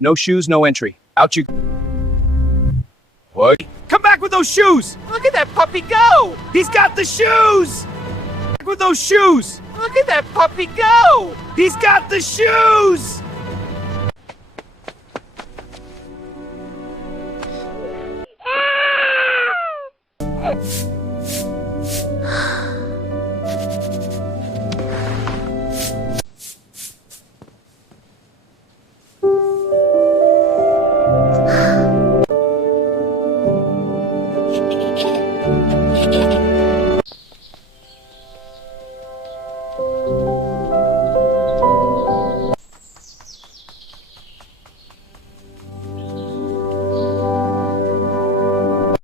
No shoes, no entry. Out you... What? Come back with those shoes! Look at that puppy go! He's got the shoes! Back with those shoes! Look at that puppy go! He's got the shoes!